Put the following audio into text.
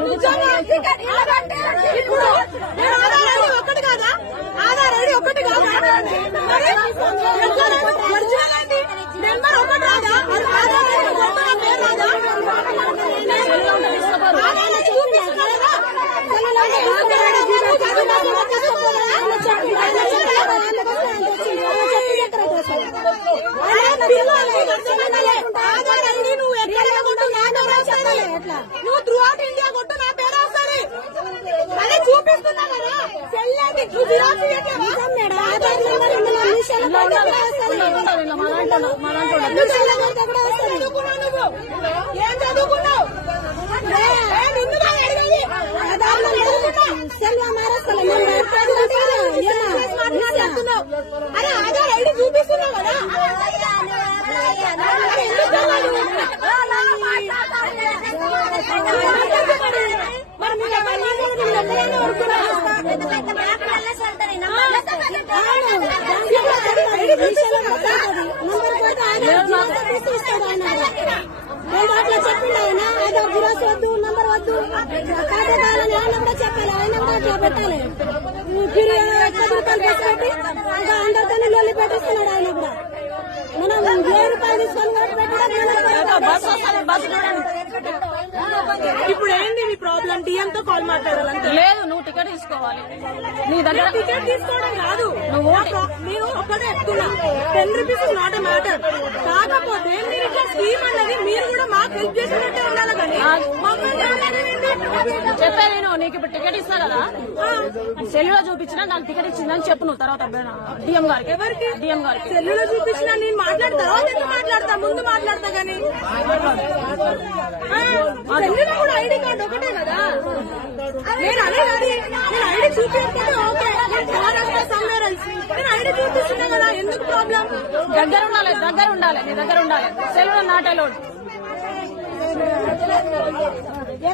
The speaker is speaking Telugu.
నిజంగా అవుట్ ఇండియా కొట్టు నా పేరు వస్తుంది అదే చూపిస్తున్నా కదా చెల్లండి వస్తుంది. ఏం చదువుకున్నావు. అరే ఆధార్ ఐడి చూపిస్తున్నావు కదా అరే, ఎందుకు కావాలి? మరి మీరు ఎవరిని మీరు ఎక్కడైనా అట్లా చెప్పిండు ఆయన ఆధార్ జిరాక్స్ వద్దు నంబర్ వద్దు ఖాతా కావాలని ఆయన కూడా చెప్పాలి ఆయన కూడా అట్లా పెట్టాలి మీరు ఎక్కువ రూపాయలు పెట్టి ఇంకా అందరితో లొల్లి పెట్టిస్తున్నాడు ఆయన కూడా మనం వెయ్యి రూపాయలు తీసుకొని కూడా పెట్టడం ఇప్పుడు ఏంటి మీ ప్రాబ్లం తో కాల్ మాట్లాడాలంటే లేదు నువ్వు టికెట్ తీసుకోవాలి. నీ దగ్గర టికెట్ తీసుకోవడం కాదు. నువ్వు నేను ఒకటే చెప్తున్నా. టెన్ రూపీస్ నాట్ మ్యాటర్ కాకపోతే మీరు ఇట్లా స్కీమ్ అన్నది మీరు కూడా మాకు హెల్ప్ చేసినట్టే ఉండాలి కానీ మమ్మల్ని అలానే చెప్పే నేను నీకు ఇప్పుడు టికెట్ ఇస్తా కదా? సెల్లులో చూపించిన నాకు టికెట్ ఇచ్చిందని చెప్పు నువ్వు తర్వాత డిఎం గారికి. ఎవరికి? డిఎం గారికి. సెల్లులో చూపించిన నేను మాట్లాడతా? తర్వాత ఎందుకు మాట్లాడతా? ముందు మాట్లాడతా సెల్లులో కూడా ఐడి కార్డు ఒకటే కదా? నేను అదే కాదు నేను ఐడి ఓకే నేను ఐడి చూపిస్తున్నా కదా ఎందుకు ప్రాబ్లం దగ్గర ఉండాలి దగ్గర ఉండాలి నీ దగ్గర ఉండాలి. సెల్లులో నాట్ అలౌడ్